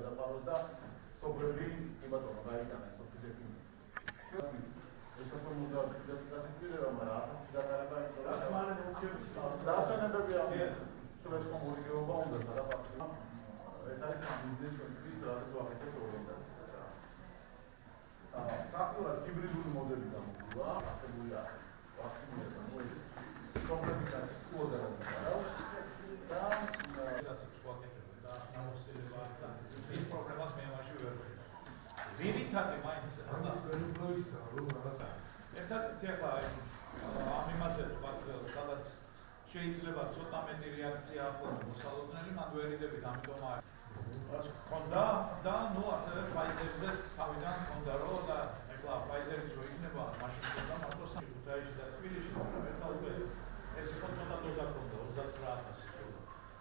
გადაყაროს და სობრები კი ბატონო გაიტანეს ოფისებში. ეს შემოგვიდა წინასწარი ჭირდება, მაგრამ 1000-ი გატარება დასვენებები სულებს კომუნიკება უნდა სადაფარდო. ეს არის სამიზნე ჩვენთვის, რაც ვაკეთებთ ორიენტაციას რა. ფაქტობრივად ჰიბრიდული მოდელი გამოგვივა, ასებულია ვაქცინირება, კონკრეტულად სკოლა და ძირითადი მაინც ერთად ახლა ამ იმაზე ვთქვათ, სადაც შეიძლება ცოტა მეტი რეაქცია ახლოს მოსალოდნელი, მან ვერიდებით, ამიტომ რაც ჰქონდა და ნუ ასევე ფაიზერზეც თავიდან ჰქონდა რომ და ახლა ფაიზერიც რო იქნება მაშინ ხდება მარტო ქუთაისში და თბილისში, მაგრამ ახლა უკვე ეს იყო ცოტა დოზა ჰქონდა 29000 სულ.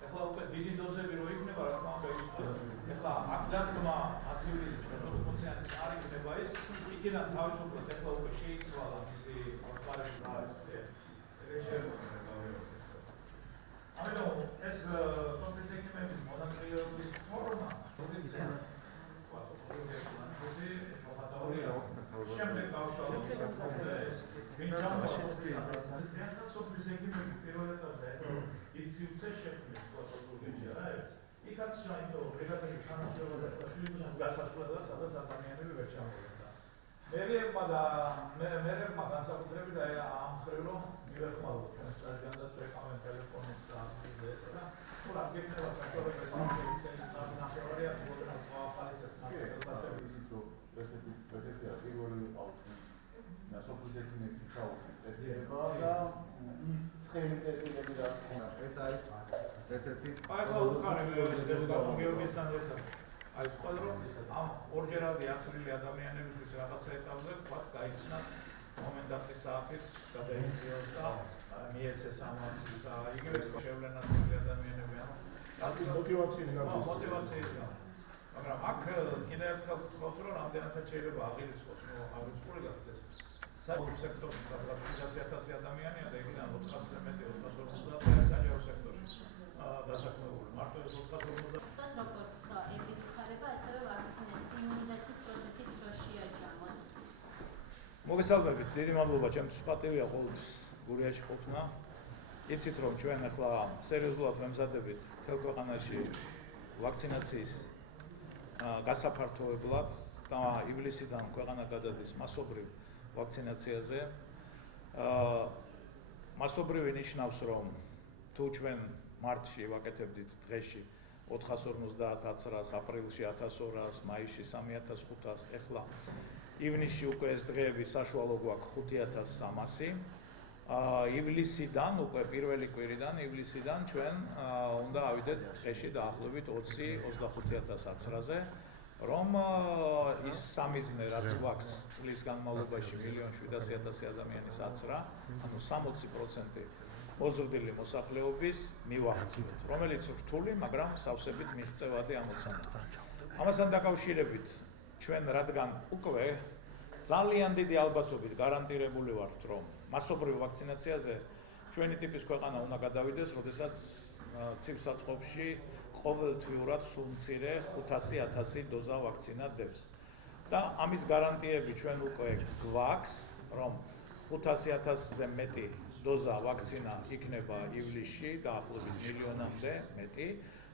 ახლა უკვე დიდი დოზები რო იქნება, რა თქმა უნდა, ახლა აქ დაგმა აცილიზმი პროცენტი არ იქნება ის, იქიდან თავისუფლად ახლა უკვე შეიცვალა მისი პარკი ამიტომ ეს სოფლის ექიმების მონაწილეობის ფორმა შემდეგ გავშალოთ ეს ვინ ჩამოყალიბდა სოფლის ექიმები პირველ ეტაპზე იცივცე შექმნეს პროტოკოლი რა ეს იქაც შეიძლება ბრიგადაში თანასწორად და შვიდიდან გასასვლელად სადაც ადამიანები ვერ ჩამოვიდნენ. მერებმა და მერებმა განსაკუთრებით ამ ხრივ რომ მივეხმაროთ ჩვენს საგანდაც ეკავენ ტელეფონით და ამის და თუ რაც გეკნება საშუალება ეს ამერიკელი წარნახევარი აქ მოდრა სხვა ხალისებს ნახევარსები ისიც რომ ესეთი პირველი ყავთ სოფლის ექიმებში ჩაუშვით ტესტება და ის ცხელი წერტილები რა თქმა ეს არის ერთ-ერთი ახლა უთხარები დედოფალ გეორგიესთან ერთად აი სხვა რომ ამ ორჯერადი აცლილი ადამიანებისთვის რაღაცა ეტაპზე ვთქვათ გაიხსნას მომენტის საათის გადაიწიოს და მიეცეს ამას იგივე შევლენა აცლილი ადამიანები ამ მოტივაციის გამო მაგრამ აქ კიდევ ერთხელ ვთქვათ რომ რამდენადაც შეიძლება აღირიცხოს აღრიცხული გახდეს საჯარო სექტორში სადღაც 500,000 ადამიანია და იქიდან 400-ზე მეტი 450 საჯარო სექტორში დასაქმებული მარტო 450 როგორც ეპიდემიოლოგია ასევე ვაქცინაციის იმუნიზაციის პროცესიც რო შეაჯამოთ. მოგესალმებით, დიდი მადლობა ჩემთვის პატივია ყოველთვის გურიაში ყოფნა. იცით რომ ჩვენ ახლა სერიოზულად ვემზადებით მთელ ქვეყანაში ვაქცინაციის გასაფართოებლად და ივლისიდან ქვეყანა გადადის მასობრივ ვაქცინაციაზე. მასობრივი ნიშნავს რომ თუ ჩვენ მარტში ვაკეთებდით დღეში 450 აცრას, აპრილში 1200, მაისში 3500, ეხლა ივნისში უკვე ეს დღეები საშუალო გვაქვს 5300. ივლისიდან უკვე პირველი კვირიდან ივლისიდან ჩვენ უნდა ავიდეთ დღეში დაახლოებით 20-25,000 აცრაზე, რომ ის სამიზნე რაც გვაქვს წლის განმავლობაში 1,700,000 ადამიანის აცრა, ანუ 60% მოზრდილი მოსახლეობის მივახცინოთ, რომელიც რთული, მაგრამ სავსებით მიღწევადი ამოცანაა. ამასთან დაკავშირებით ჩვენ რადგან უკვე ძალიან დიდი ალბათობით გარანტირებული ვართ, რომ მასობრივ ვაქცინაციაზე ჩვენი ტიპის ქვეყანა უნდა გადავიდეს, როდესაც ცივსაწყობში ყოველთვიურად სულ მცირე 500,000 დოზა ვაქცინა დევს. და ამის გარანტიები ჩვენ უკვე გვაქვს, რომ 500,000-ზე მეტი დოზა ვაქცინა იქნება ივლისში დაახლოებით მილიონამდე მეტი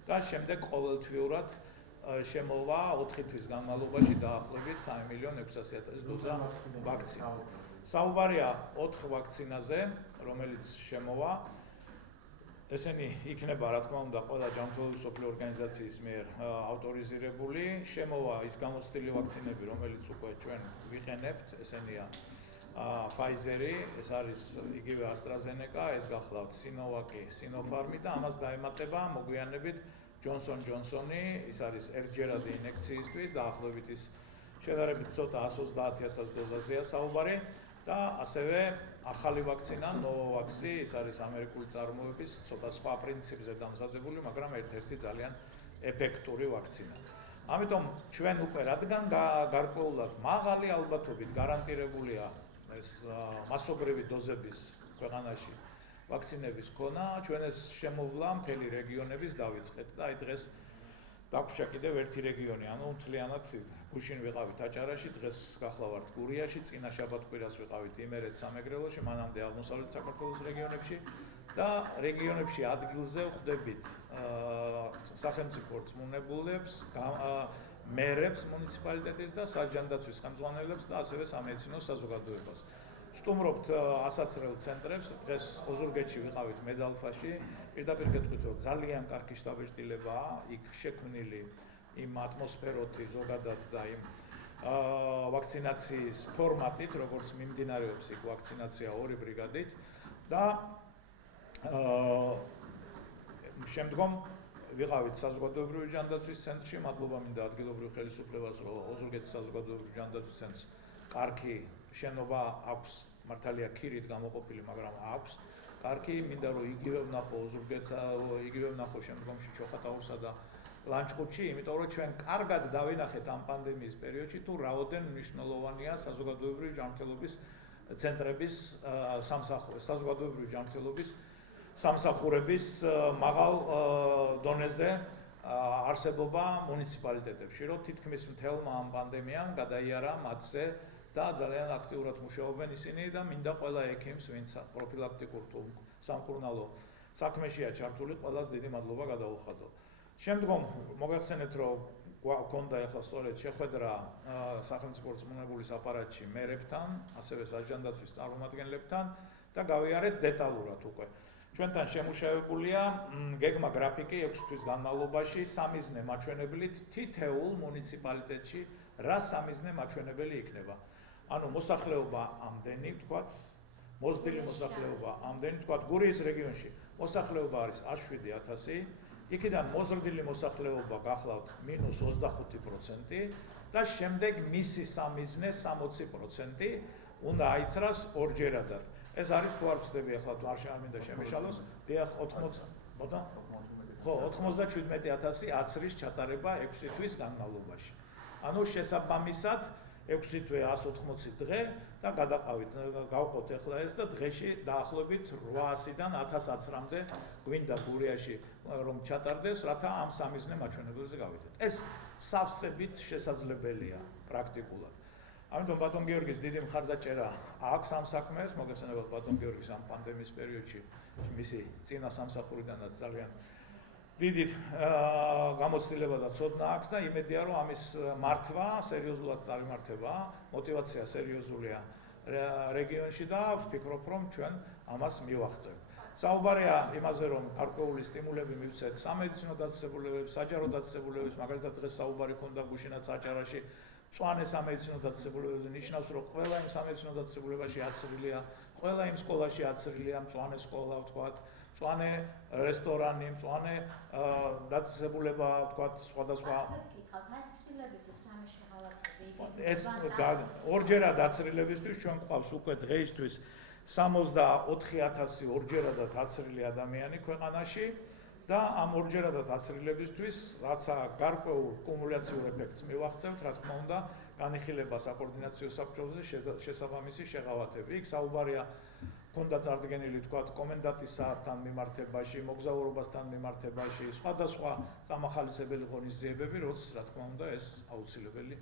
და შემდეგ ყოველთვიურად შემოვა 4 თვის განმავლობაში დაახლოებით 3,600,000 დოზა ვაქცინა. საუბარია 4 ვაქცინაზე, რომელიც შემოვა. ესენი იქნება, რა თქმა უნდა, ყველა ჯანმრთელობის მსოფლიო ორგანიზაციის მიერ ავტორიზირებული. შემოვა ის გამოცდილი ვაქცინები, რომელიც უკვე ჩვენ ვიყენებთ, ესენია Pfizer-ი, ეს არის იგივე AstraZeneca, ეს გახლავთ Sinovac-ი, Sinopharm-ი და ამას დაემატება მოგვიანებით Johnson & Johnson-ი, ის არის ერთჯერადი ინექციისთვის, დაახლოებით ის შედარებით ცოტა 130,000 დოზაზეა საუბარი და ასევე ახალი ვაქცინა Novavax-ი, ის არის ამერიკული წარმოების, ცოტა სხვა პრინციპზე დამზადებული, მაგრამ ერთ-ერთი ძალიან ეფექტური ვაქცინა. ამიტომ ჩვენ უკვე რადგან გარკვეულად მაღალი ალბათობით გარანტირებულია ეს მასობრივი დოზების ქვეყანაში ვაქცინების ქონა, ჩვენ ეს შემოვლა მთელი რეგიონების დავიწყეთ და აი დღეს დაგვჭა კიდევ ერთი რეგიონი, ანუ მთლიანად გუშინ ვიყავით აჭარაში, დღეს გახლავართ გურიაში, წინა შაბათ-კვირას ვიყავით იმერეთ სამეგრელოში, მანამდე აღმოსავლეთ საქართველოს რეგიონებში და რეგიონებში ადგილზე ვხვდებით სახელმწიფო რწმუნებულებს, მერებს მუნიციპალიტეტის და საჯანდაცვის ხელმძღვანელებს და ასევე სამედიცინო საზოგადოებას. სტუმრობთ ასაცრელ ცენტრებს, დღეს ოზურგეთში ვიყავით მედალფაში, პირდაპირ გეტყვით, რომ ძალიან კარგი შტაბ-ბიჭდილებაა, იქ შექმნილი იმ ატმოსფეროთი ზოგადად და იმ ვაქცინაციის ფორმატით, როგორც მიმდინარეობს იქ ვაქცინაცია 2 ბრიგადით და შემდგომ ვიყავით საზოგადოებრივი ჯანდაცვის ცენტრში, მადლობა მინდა ადგილობრივ ხელისუფლებას, რომ ოზურგეთის საზოგადოებრივი ჯანდაცვის ცენტრს კარგი შენობა აქვს, მართალია ქირით გამოყოფილი, მაგრამ აქვს კარგი, მინდა რომ იგივე ვნახო ოზურგეთს, იგივე ვნახო შემდგომში ჩოხატაურსა და ლანჩხუთში, იმიტომ რომ ჩვენ კარგად დავინახეთ ამ პანდემიის პერიოდში თუ რაოდენ მნიშვნელოვანია საზოგადოებრივი ჯანმრთელობის ცენტრების საზოგადოებრივი ჯანმრთელობის სამსახურების მაღალ დონეზე არსებობა მუნიციპალიტეტებში, რომ თითქმის მთელმა ამ პანდემიამ გადაიარა მათზე და ძალიან აქტიურად მუშაობენ ისინი და მინდა ყველა ექიმს, ვინც პროფილაქტიკურ თუ სამკურნალო საქმეშია ჩართული, ყველას დიდი მადლობა გადაუხადო. შემდგომ მოგახსენეთ, რომ გვქონდა ახლა სწორედ შეხვედრა სახელმწიფო რწმუნებულის აპარატში მერებთან, ასევე საჯანდაცვის წარმომადგენლებთან და გავიარეთ დეტალურად უკვე. ჩვენთან შემუშავებულია გეგმა გრაფიკი 6 თვის განმავლობაში სამიზნე მაჩვენებლით თითეულ მუნიციპალიტეტში რა სამიზნე მაჩვენებელი იქნება. ანუ მოსახლეობა ამდენი ვთქვათ, მოზრდილი მოსახლეობა ამდენი ვთქვათ, გურიის რეგიონში მოსახლეობა არის 107,000, იქიდან მოზრდილი მოსახლეობა გახლავთ -25% და შემდეგ მისი სამიზნე 60% უნდა აიცრას ორჯერადად. ეს არის თუ არ ვცდები ახლა თუ არ მინდა შემეშალოს, დიახ 97,000 აცრის ჩატარება 6 თვის განმავლობაში. ანუ შესაბამისად 6 თვე 180 დღე და გავყოთ ახლა ეს და დღეში დაახლოებით 800-დან 1000 აცრამდე გვინდა გურიაში რომ ჩატარდეს, რათა ამ სამიზნე მაჩვენებელზე გავიდეთ. ეს სავსებით შესაძლებელია პრაქტიკულად. ამიტომ ბატონ გიორგის დიდი მხარდაჭერა აქვს ამ საქმეს, მოგესალმებით ბატონ გიორგის ამ პანდემიის პერიოდში მისი წინა სამსახურიდანაც ძალიან დიდი გამოცდილება და ცოდნა აქვს და იმედია რომ ამის მართვა სერიოზულად წარიმართება, мотивация სერიოზულია რეგიონში და ვფიქრობ რომ ჩვენ ამას მივახცევთ. საუბარია იმაზე რომ გარკვეული სტიმულები მივცეთ სამედიცინო დაწესებულებებს, საჯარო დაწესებულებებს, მაგალითად დღეს საუბარი ქონდა გუშინაც აჭარაში მწვანე სამედიცინო დაწესებულებებზე, ნიშნავს რომ ყველა იმ სამედიცინო დაწესებულებაში აცრილია, ყველა იმ სკოლაში აცრილია მწვანე სკოლა ვთქვათ, მწვანე რესტორანი, მწვანე დაწესებულება ვთქვათ, სხვადასხვა ეს ორჯერად აცრილებისთვის ჩვენ გვყავს უკვე დღეისთვის 64,000 ორჯერადად აცრილი ადამიანი ქვეყანაში და ამ ორჯერადად აცრილებისთვის, რაცა გარკვეულ კუმულაციურ ეფექტს მივახცევთ, რა თქმა უნდა, განიხილება საკოორდინაციო საბჭოზე შესაბამისი შეღავათები. იქ საუბარია ქონდა წარდგენილი თქვათ კომენდანტის საათთან მიმართებაში, მოგზაურობასთან მიმართებაში, სხვადასხვა წამახალისებელი ღონისძიებები, როც რა თქმა უნდა ეს აუცილებელი.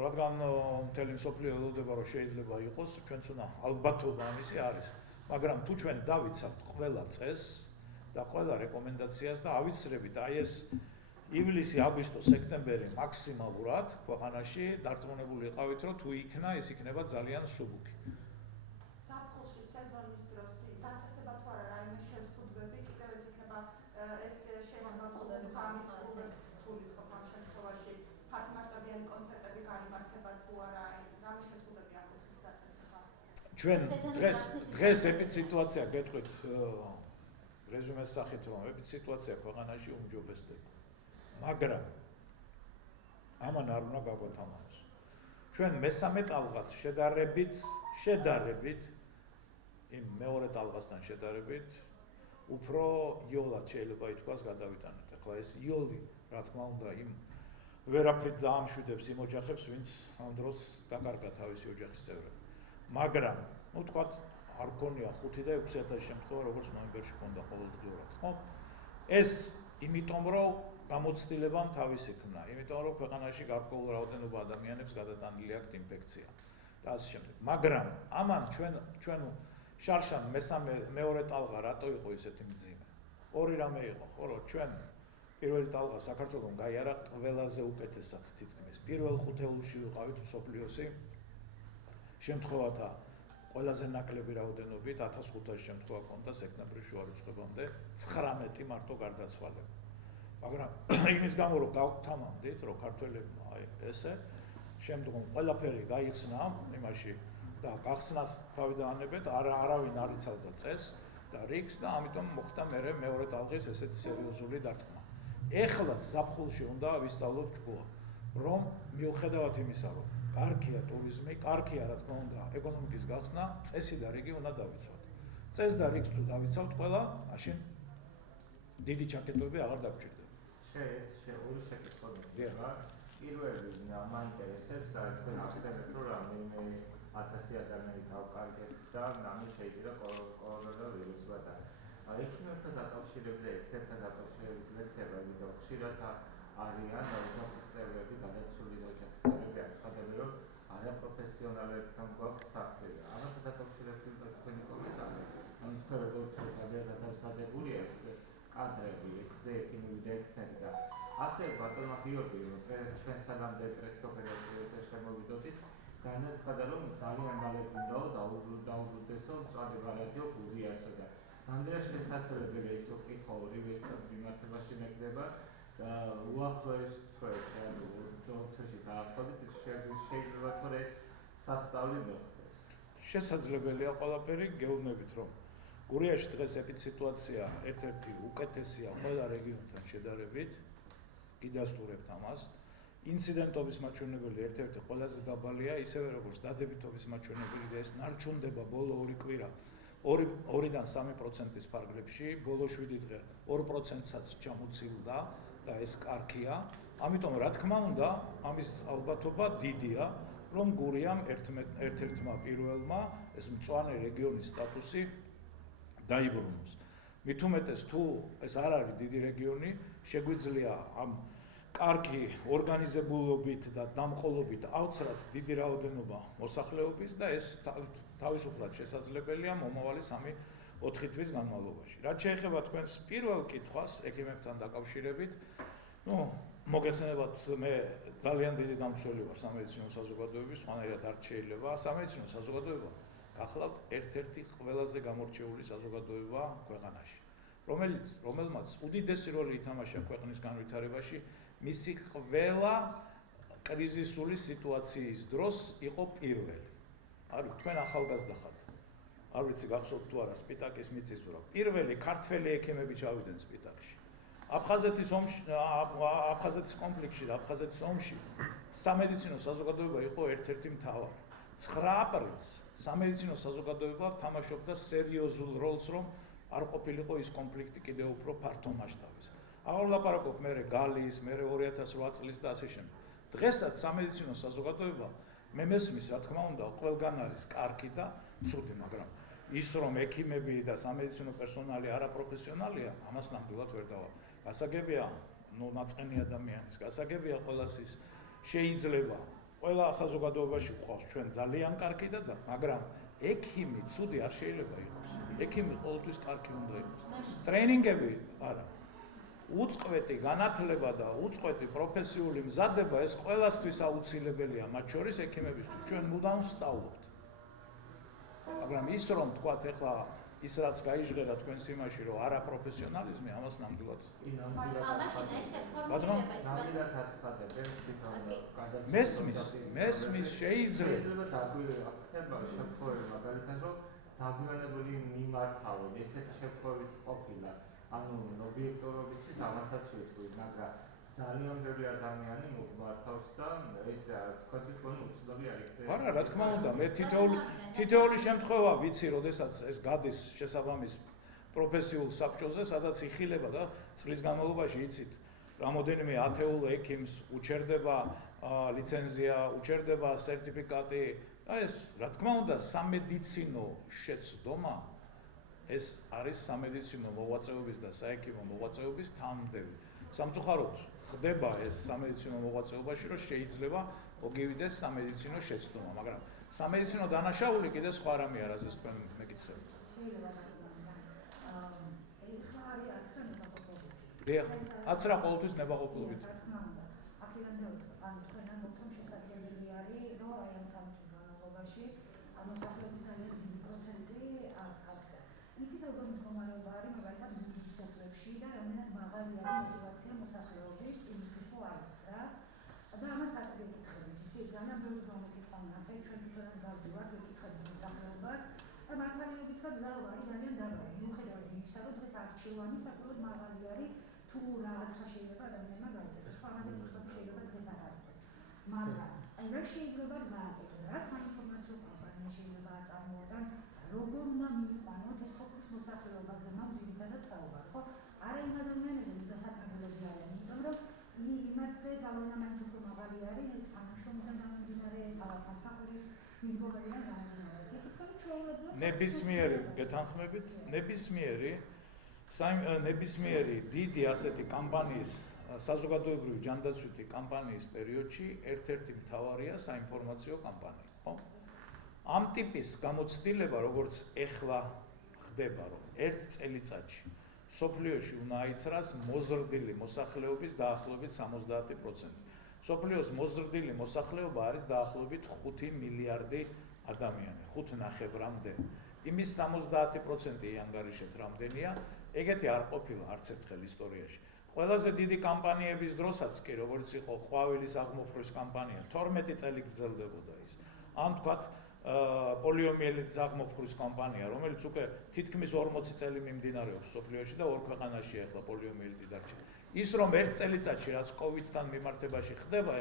რადგან მთელი მსოფლიო ელოდება რომ შეიძლება იყოს, ჩვენც უნდა ალბათობა ამისი არის. მაგრამ თუ ჩვენ დავიცავთ ყველა წესს და ყველა რეკომენდაციას და ავიცრებით აი ეს ივლისი, აგვისტო, სექტემბერი მაქსიმალურად ქვეყანაში დარწმუნებული იყავით, რომ თუ იქნა, ეს იქნება ძალიან სუბუქი. საფრთხეში სეზონის დროს დაწესდება თუ არა რაიმე შეზღუდვები, კიდევ ეს იქნება ეს შევამბობთ ამის კურსს თulis ყოფნა შემთხვევაში ფართომასშტაბიანი კონცერტები გამართება თუ არა, რაიმე შეზღუდვები აქვს დაწესდება. ჩვენ დღეს ეპიდსიტუაცია გეტყვით რეზუმეს სახით, რომ ეპიდსიტუაცია ქვეყანაში უმჯობესდება. მაგრამ ამან არ უნდა გაგვეთამაშოს. ჩვენ მესამე ტალღას შედარებით იმ მეორე ტალღასთან შედარებით უფრო იოლად შეიძლება ითქვას გადავიტანეთ. ახლა ეს იოლი, რა თქმა უნდა, იმ ვერაფრით დაამშვიდებს იმ ოჯახებს, ვინც ამ დროს დაკარგა თავისი ოჯახის წევრები. მაგრამ, ну, თქვათ, არ გქონია 5 და 6000 შემთხვევა, როგორც ნოემბერში ქონდა ყოველდღიურად, ხო? ეს იმიტომ რომ გამოცდილებამ თავის იქნა, იმიტომ რომ ქვეყანაში გარკვეულ რაოდენობა ადამიანებს გადატანილი აქვს ინფექცია და ასე შემდეგ. მაგრამ ამან ჩვენ შარშან მეორე ტალღა რატო იყო ისეთი მძიმე? ორი რამე იყო, ხო, რომ ჩვენ პირველი ტალღა საქართველოს გაიარა ყველაზე უკეთესად თითქმის. პირველ ხუთეულში ვიყავით მსოფლიოსი შემთხვევათა ყველაზე ნაკლები რაოდენობით 1500 შემთხვევა ქონდა სექტემბრის შუა რიცხვებამდე 19 მარტო გარდაცვალება. მაგრამ იმის გამო რომ გავთამამდით რომ ქართველებმა აი ესე შემდგომ ყველაფერი გაიხსნა იმაში და გახსნას თავიდანებეთ არავინ არ იცავდა წესს და რიგს და ამიტომ მოხდა მეორე ტალღის ესეთი სერიოზული დარტყმა. ეხლაც ზაფხულში უნდა ვისწავლოთ ჩქულა რომ მიუხედავად იმისა რომ კარგია ტურიზმი, კარგია რა თქმა უნდა ეკონომიკის გახსნა, წესი და რიგი უნდა დავიცვათ. წეს და რიგს თუ დავიცავთ ყველა, მაშინ დიდი ჩაკეტვები აღარ დაგჭირდება. ორი შეკითხვა მექნება. პირველი მაინტერესებს, თქვენ ახსენეთ, რომ რამდენიმე 1000 ადამიანი გავკარგეთ და ამის შეიძლება კორონავირუსი და ექიმებთან დაკავშირებით ერთერთთან დაკავშირებით ლექტება, იმიტომ ხშირად არიან ოჯახის წევრები, გადაცული ოჯახის წევრები, აცხადებს, რომ არაპროფესიონალებთან გვაქვს საქმე. ამასთან დაკავშირებით თქვენი კომენტარი. თქვენ როგორც ძალიან გადასადებია ეს კადრები, ექიმები და ექიმები და ასე ბატონმა გიორგი, ჩვენ სანამდე პრესკონფერენციაზე შემოვიდოდით, განაცხადა, რომ ძალიან მალე გუნდაო დაუბრუნდესო მწვადი ბარათიო გურიასო და ანდრია შესაძლებელია ისო კითხვა ორივეს მიმართებაში მეკდება და უახლოეს თვეში, ანუ დოქტორში დაახდით შეიძლება თორე ეს სასწავლი მოხდეს. შესაძლებელია ყველაფერი, გეუბნებით რომ გურიაში დღეს ეპიდსიტუაცია ერთ-ერთი უკეთესია ყველა რეგიონთან შედარებით, გიდასტურებთ ამას. ინციდენტობის მაჩვენებელი ერთ-ერთი ყველაზე დაბალია, ისევე როგორც დადებითობის მაჩვენებელი და ეს ნარჩუნდება ბოლო 2 კვირა 2-დან 3%-ის ფარგლებში, ბოლო 7 დღე 2%-საც ჩამოცილდა და ეს კარგია. ამიტომ რა თქმა უნდა, ამის ალბათობა დიდია, რომ გურიამ ერთ-ერთმა პირველმა ეს მწვანე რეგიონის სტატუსი დაიბრუნოს. მით უმეტეს თუ ეს არ არის დიდი რეგიონი, შეგვიძლია ამ კარგი ორგანიზებულობით და დამყოლობით აუცილებლად დიდი რაოდენობა მოსახლეობის და ეს თავისუფლად შესაძლებელია მომავალი 3-4 თვის განმავლობაში. რაც შეეხება თქვენს პირველ კითხვას ექიმებთან დაკავშირებით, მოგეხსენებათ, მე ძალიან დიდი დამცველი ვარ სამედიცინო საზოგადოების, სხვანაირად არ შეიძლება. სამედიცინო საზოგადოება გახლავთ ერთ-ერთი ყველაზე გამორჩეული საზოგადოება ქვეყანაში, რომელმაც უდიდესი როლი ითამაშა ქვეყნის განვითარებაში, მისი ყველა კრიზისული სიტუაციის დროს იყო პირველი. არის თქვენ ახალგაზრდა ხართ. არ ვიცი გახსოვთ თუ არა სპიტაკის მიწისძვრა. პირველი ქართველი ექიმები ჩავიდნენ სპიტაკში. აფხაზეთის კონფლიქტში და აფხაზეთის ომში სამედიცინო საზოგადოება იყო ერთ-ერთი მთავარი. 9 აპრილს სამედიცინო საზოგადოება თამაშობდა სერიოზულ როლს, რომ არ ყოფილიყო ის კონფლიქტი კიდევ უფრო ფართო მასშტაბის. აღარ ვლაპარაკობ მე გალის, მე 2008 წლის და ასე შემდეგ. დღესაც სამედიცინო საზოგადოება მე მესმის, რა თქმა უნდა, ყველგან არის კარგი და ცუდი, მაგრამ ის რომ ექიმები და სამედიცინო პერსონალი არაპროფესიონალია, ამას ნამდვილად ვერ დავა. გასაგებია, მაწყენი ადამიანის, გასაგებია ყველას ის შეიძლება ყველა საზოგადოებაში გვყავს ჩვენ ძალიან კარგი და მაგრამ ექიმი ცუდი არ შეიძლება იყოს. ექიმი ყოველთვის კარგი უნდა იყოს. ტრეინინგები არა. უწყვეტი განათლება და უწყვეტი პროფესიული მზადება ეს ყველასთვის აუცილებელია, მათ შორის ექიმებისთვის. ჩვენ მუდამ ვსწავლობთ. მაგრამ ის რომ თქვათ ეხლა ის რაც გაიჟღერა თქვენს იმაში რომ არაპროფესიონალიზმი ამას ნამდვილად მესმის შეიძლება ხდება შემთხვევები მაგალითად რომ დაგვიანებული მიმართავენ ესეთი შემთხვევებიც ყოფილა ანუ ობიექტურობისთვის ამასაც ვიტყვი მაგრამ ძალიან ბევრი ადამიანი მოგმართავს და ეს თქვენი თქონი უცნობი არ იქნება. არა, რა თქმა უნდა, მე თითოეული შემთხვევა ვიცი, როდესაც ეს გადის შესაბამის პროფესიულ საბჭოზე, სადაც იხილება და წლის განმავლობაში იცით, რამოდენიმე ათეულ ექიმს უჩერდება ლიცენზია, უჩერდება სერტიფიკატი, და ეს, რა თქმა უნდა, სამედიცინო შეცდომა ეს არის სამედიცინო მოღვაწეობის და საექიმო მოღვაწეობის თანამდები. სამწუხაროდ ხდება ეს სამედიცინო მოღვაწეობაში, რომ შეიძლება მოგივიდეს სამედიცინო შეცდომა, მაგრამ სამედიცინო დანაშაული კიდე სხვა რამეა, რაზეც თქვენ მეკითხებით. დიახ, აცრა ყოველთვის ნებაყოფლობით. ნებისმიერი გეთანხმებით, ნებისმიერი დიდი ასეთი კამპანიის, საზოგადოებრივი ჯანდაცვითი კამპანიის პერიოდში ერთ-ერთი მთავარია საინფორმაციო კამპანია, ხო? ამ ტიპის გამოცდილება, როგორც ეხლა ხდება, რომ ერთ წელიწადში სოფლიოში უნდა აიცრას მოზრდილი მოსახლეობის დაახლოებით 70%. სოფლიოს მოზრდილი მოსახლეობა არის დაახლოებით 5 მილიარდი ადამიანი, 5.5-მდე. იმის 70% ანგარიშეთ რამდენია, ეგეთი არ ყოფილა არც ერთხელ ისტორიაში. ყველაზე დიდი კამპანიების დროსაც კი, როგორც იყო ყვავილის აღმოფხვრვის კამპანია, 12 წელი გრძელდებოდა ის. ან თქვათ პოლიომიელიტის აღმოფხვრვის კამპანია, რომელიც უკვე თითქმის 40 წელი მიმდინარეობს სოფლიოში და ორ ქვეყანაშია ახლა პოლიომიელიტი დარჩა. ის რომ ერთ წელიწადში რაც COVID-თან მიმართებაში ხდება,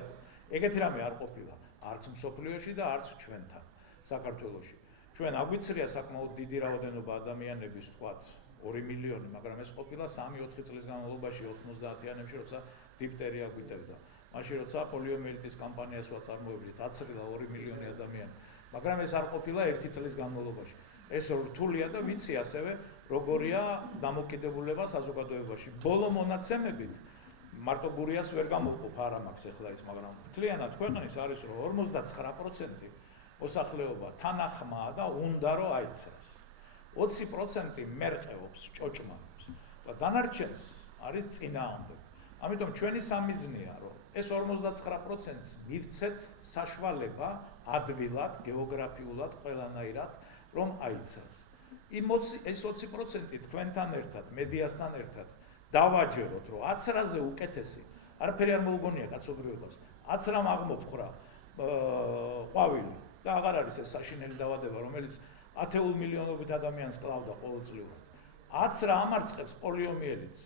ეგეთი რამე არ ყოფილა, არც მსოფლიოში და არც ჩვენთან, საქართველოში. ჩვენ აგვიცრია საკმაოდ დიდი რაოდენობა ადამიანების, თქვათ 2 მილიონი, მაგრამ ეს ყოფილა 3-4 წლის განმავლობაში 90-იანებში, როცა დიფტერია გვიტევდა. მაშინ როცა პოლიომიელიტის კამპანიას ვაწარმოებდით, აცრილა 2 მილიონი ადამიანი. მაგრამ ეს არ ყოფილა 1 წლის განმავლობაში. ეს რთულია და ვიცი ასევე როგორია დამოკიდებულება საზოგადოებაში. ბოლო მონაცემებით მარტო გურიას ვერ გამოვყოფ არა მაქვს ახლა ის, მაგრამ მთლიანად ქვეყნის არის რომ 59% მოსახლეობა თანახმაა და უნდა რომ აიცრას. 20% მერყეობს, ჭოჭმანობს და დანარჩენს არის წინააღმდეგ. ამიტომ ჩვენი სამიზნეა რომ ეს 59%-ს მივცეთ საშუალება ადვილად, გეოგრაფიულად, ყველანაირად რომ აიცრას. ეს 20% თქვენთან ერთად, მედიასთან ერთად დავაჯეროთ, რომ აცრაზე უკეთესი, არაფერი არ მოუგონია კაცობრიობას. აცრამ აღმოფხვრა ყვავილი და აღარ არის ეს საშინელი დაავადება, რომელიც 10 მილიონობით ადამიანს კლავდა ყოველწლიურად. აცრა ამარცხებს პოლიომიელიტს.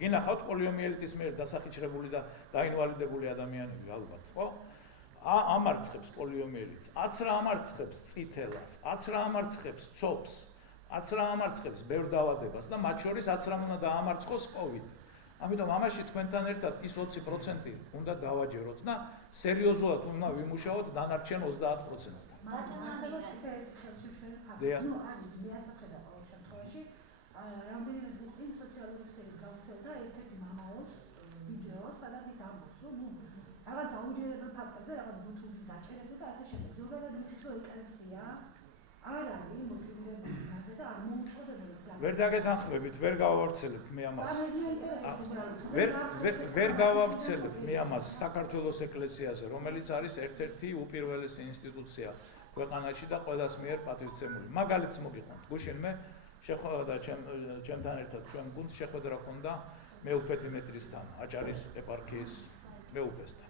გინახავთ პოლიომიელიტის მიერ დასახიჩრებული და დაინვალიდებული ადამიანები ალბათ, ხო? ამარცხებს პოლიომიელიტს, აცრა ამარცხებს წითელას, აცრა ამარცხებს ცოფს, აცრა ამარცხებს ბევრ დაავადებას და მათ შორის აცრამ უნდა დაამარცხოს COVID. ამიტომ ამაში თქვენთან ერთად ის 20% უნდა დავაჯეროთ და სერიოზულად უნდა ვიმუშაოთ დანარჩენ 30%-თან. რამდენიმე დღის წინ სოციალური ქსელი გავრცელდა ერთ-ერთი მამაოს ვიდეო, სადაც ის ამბობს, რომ რაღაც დაუჯერებელ ფაქტებზე, რაღაც ბუთურის დაჭერებზე და ასე შემდეგ. ზოგადად ვიცით, რომ ეკლესია არ არის მოტივირებული მასზე და არ მოუწოდებენ ისლამს. ვერ დაგეთანხმებით, ვერ გავავრცელებ მე ამას. ვერ გავავრცელებ მე ამას საქართველოს ეკლესიაზე, რომელიც არის ერთ-ერთი უპირველესი ინსტიტუცია ქვეყანაში და ყველას მიერ პატივცემული. მაგალითს მოგიყვანთ, გუშინ მე შეხვდა ჩემთან ერთად ჩვენ გუნდს შეხვედრა ჰქონდა მეუფე დიმეტრისთან, აჭარის ეპარქიის მეუფესთან.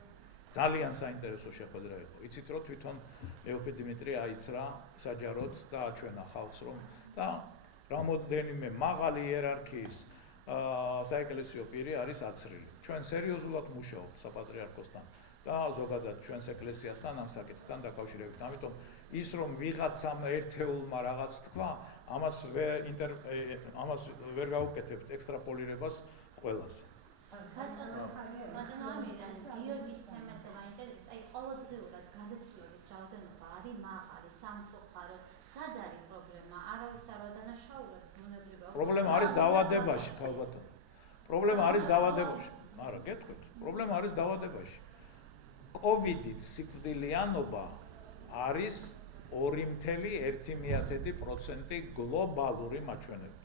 ძალიან საინტერესო შეხვედრა იყო. იცით რომ თვითონ მეუფე დიმეტრი აიცრა საჯაროდ და აჩვენა ხალხს რომ და რამოდენიმე მაღალი იერარქიის საეკლესიო პირი არის აცრილი. ჩვენ სერიოზულად მუშაობთ საპატრიარქოსთან და ზოგადად ჩვენს ეკლესიასთან ამ საკითხთან დაკავშირებით. ამიტომ ის რომ ვიღაცამ ერთეულმა რაღაც თქვა, ამას ვერ გავუკეთებთ ექსტრაპოლირებას ყველას. ბატონო, გიორგის თემაზე მაინტერესებს, აი ყოველდღიურად გადაცვლების რაოდენობა პრობლემა არის დაავადებაში, ქალბატონო. პრობლემა არის დაავადებაში. არა, გეტყვით. პრობლემა არის დაავადებაში. COVID-ით სიკვდილიანობა არის 2.1% გლობალური მაჩვენებელი.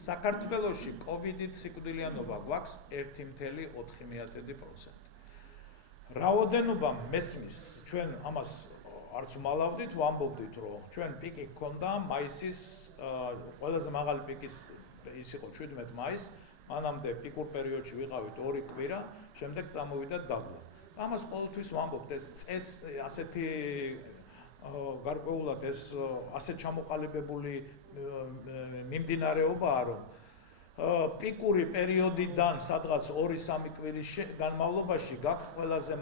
საქართველოში COVID-ით სიკვდილიანობა გვაქვს 1.4%. რაოდენობა მესმის, ჩვენ ამას არც მალავდით, ვამბობდით, რომ ჩვენ პიკი გქონდა მაისის, ყველაზე მაღალი პიკის ის იყო 17 მაისს, მანამდე პიკურ პერიოდში ვიყავით 2 კვირა, შემდეგ წამოვიდა დაბლა. ამას ყოველთვის ვამბობთ, ეს წეს ასეთი გარკვეულად ეს ასეთ ჩამოყალიბებული მიმდინარეობაა, რომ პიკური პერიოდიდან სადღაც 2-3 კვირის განმავლობაში გაქვს ყველაზე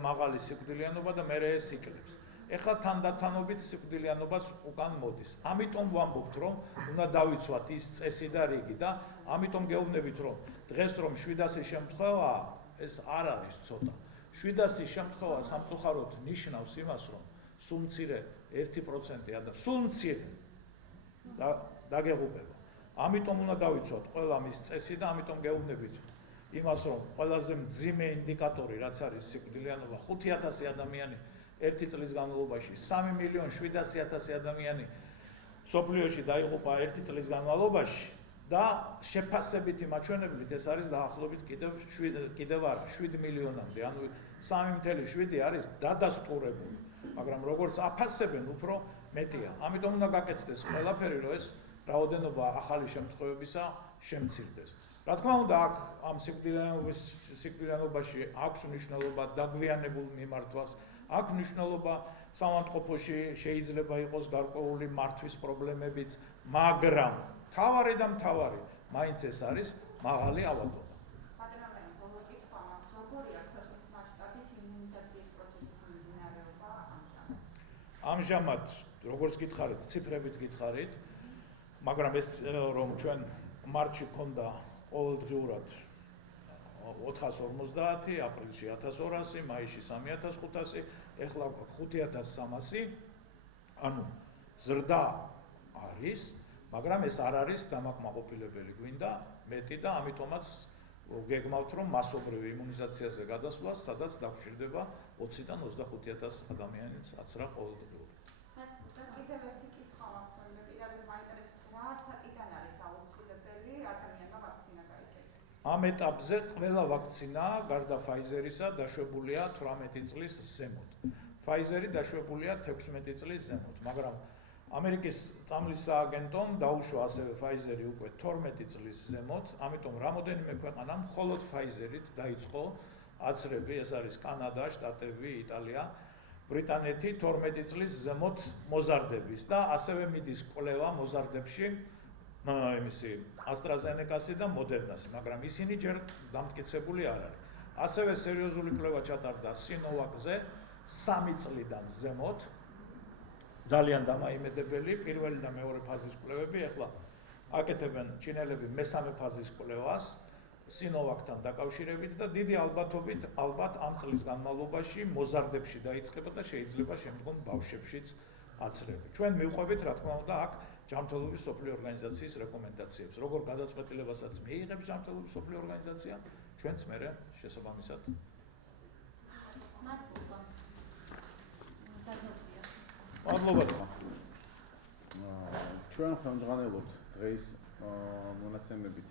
მაღალი სიკვდილიანობა და მერე ეს იკლებს. ეხლა თანდათანობით სიკვდილიანობაც უკან მოდის. ამიტომ ვამბობთ, რომ უნდა დავიცვათ ის წესი და რიგი და ამიტომ გეუბნებით, რომ დღეს რომ 700 შემთხვევაა, ეს არ არის ცოტა. 700 შემთხვევა სამწუხაროდ ნიშნავს იმას, რომ სულ მცირე 1% ადამიანს, სულ მცირე დაგეღუპება. ამიტომ უნდა დავიცვათ ყველა მის წესი და ამიტომ გეუბნებით იმას, რომ ყველაზე მძიმე ინდიკატორი რაც არის სიკვდილიანობა 5000 ადამიანი ერთი წლის განმავლობაში 3.700.000 ადამიანი სოფლიოში დაიღუპა ერთი წლის განმავლობაში და შეფასებითი მაჩვენებლით ეს არის დაახლოებით კიდევ არა 7 მილიონამდე, ანუ 3.7 არის დადასტურებული, მაგრამ როგორც აფასებენ უფრო მეტია. ამიტომ უნდა გაკეთდეს ყველაფერი, რომ ეს რაოდენობა ახალი შემთხვევებისა შემცირდეს. რა თქმა უნდა, აქ ამ სიკვდილიანობაში აქვს მნიშვნელობა დაგვიანებულ მიმართვას, აქვს მნიშვნელობა სამავთყოფოში შეიძლება იყოს გარკვეული მართვის პრობლემებიც, მაგრამ მთავარი და მთავარი მაინც ეს არის მაღალი ავადობა. პატრონები, ბოლო კითხვა მაქვს, როგორია ქვეყნის მასშტაბით იმუნიზაციის პროცესის მიმდინარეობა ამჟამად? ამჟამად, როგორც გითხარით, ციფრებით გითხარით, მაგრამ ეს რომ ჩვენ მარტში ქონდა ყოველდღიურად 450, აპრილში 1200, მაისში 3500, ეხლა 5300, ანუ ზრდა არის, მაგრამ ეს არ არის დამაკმაყოფილებელი, გვინდა მეტი და ამიტომაც გეგმავთ, რომ მასობრივ იმუნიზაციაზე გადასვლას, სადაც დაგვჭირდება 20-დან 25000 ადამიანის აცრა ყოველდღიურად. კიდევ ერთი კითხვა მაქვს, რომ პირადად მაინტერესებს, რა საკიდან არის აუცილებელი ადამიანმა ვაქცინა გაიკეთოს? ამ ეტაპზე ყველა ვაქცინა, გარდა Pfizer-ისა, დაშვებულია 18 წლის ზემოთ. Pfizer-ი დაშვებულია 16 წლის ზემოთ, მაგრამ ამერიკის წამლის სააგენტომ დაუშვა ასევე Pfizer-ი უკვე 12 წლის ზემოთ, ამიტომ რამოდენიმე ქვეყანა მხოლოდ Pfizer-ით დაიწყო აცრები, ეს არის კანადა, შტატები, იტალია, ბრიტანეთი 12 წლის ზემოთ მოზარდების და ასევე მიდის კვლევა მოზარდებში იმისი AstraZeneca-სი და Moderna-სი, მაგრამ ისინი ჯერ დამტკიცებული არ არის. ასევე სერიოზული კვლევა ჩატარდა Sinovac-ზე 3 წლიდან ზემოთ. ძალიან დამაიმედებელი პირველი და მეორე ფაზის კვლევები, ეხლა აკეთებენ ჩინელები მესამე ფაზის კვლევას Sinovac-თან დაკავშირებით და დიდი ალბათობით ალბათ ამ წლის განმავლობაში მოზარდებში დაიწყება და შეიძლება შემდგომ ბავშვებშიც აცრები. ჩვენ მივყვებით, რა თქმა უნდა, აქ ჯანმრთელობის მსოფლიო ორგანიზაციის რეკომენდაციებს. როგორ გადაწყვეტილებასაც მიიღებს ჯანმრთელობის მსოფლიო ორგანიზაცია, ჩვენც მერე შესაბამისად მადლობა. ჩვენ ხელმძღვანელობთ დღეს მონაცემებით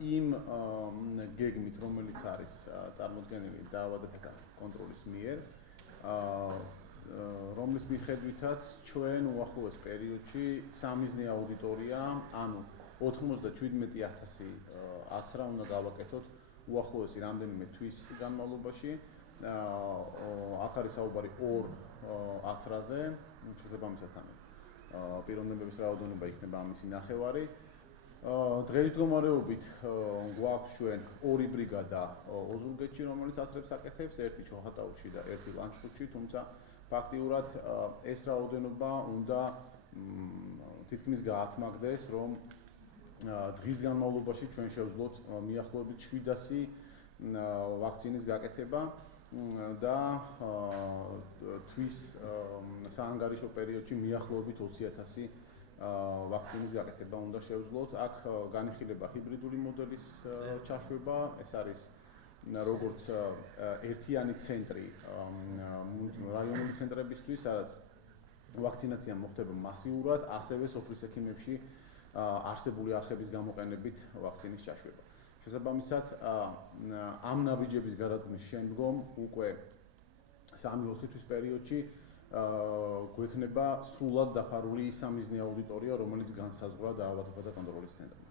იმ გეგმით, რომელიც არის წარმოდგენილი დაავადებათა კონტროლის მიერ, რომლის მიხედვითაც ჩვენ უახლოეს პერიოდში სამიზნე აუდიტორია, ანუ 97000 აცრა უნდა გავაკეთოთ უახლოესი რამდენიმე თვის განმავლობაში. აქ არის საუბარი 2 აცრაზე, შესაბამისად პიროვნებების რაოდენობა იქნება ამისი ნახევარი. დღეს მდგომარეობით გვაქვს ჩვენ 2 ბრიგადა ოზურგეთში, რომელიც აცრებს აკეთებს, ერთი ჩოხატაუში და ერთი ლანჩხუთში, თუმცა ფაქტიურად ეს რაოდენობა უნდა თითქმის გაათმაგდეს, რომ დღის განმავლობაში ჩვენ შევძლოთ მიახლოებით 700 ვაქცინის გაკეთება და თვის საანგარიშო პერიოდში მიახლოებით 20000 ვაქცინის გაკეთება უნდა შევძლოთ. აქ განიხილება ჰიბრიდული მოდელის ჩაშვება, ეს არის როგორც ერთიანი ცენტრი რაიონული ცენტრებისთვის, სადაც ვაქცინაცია მოხდება მასიურად, ასევე სოფლის ექიმებში არსებული არხების გამოყენებით ვაქცინის ჩაშვება. შესაბამისად, ამ ნაბიჯების გადადგმის შემდგომ უკვე 3-4 თვის პერიოდში გვექნება სრულად დაფარული სამიზნე აუდიტორია, რომელიც განსაზღვრა დაავადებათა კონტროლის ცენტრმა.